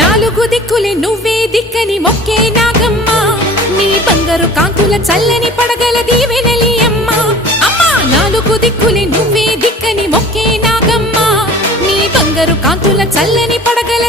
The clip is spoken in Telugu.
నాలుగు దిక్కులే నువ్వే దిక్కని మొక్కే నాగమ్మ నీ బంగారు కాంతుల చల్లని పడగల దీవెనలి అమ్మ అమ్మా నాలుగు దిక్కులే నువ్వే దిక్కని మొక్కే నాగమ్మ నీ బంగారు కాంతుల చల్లని పడగల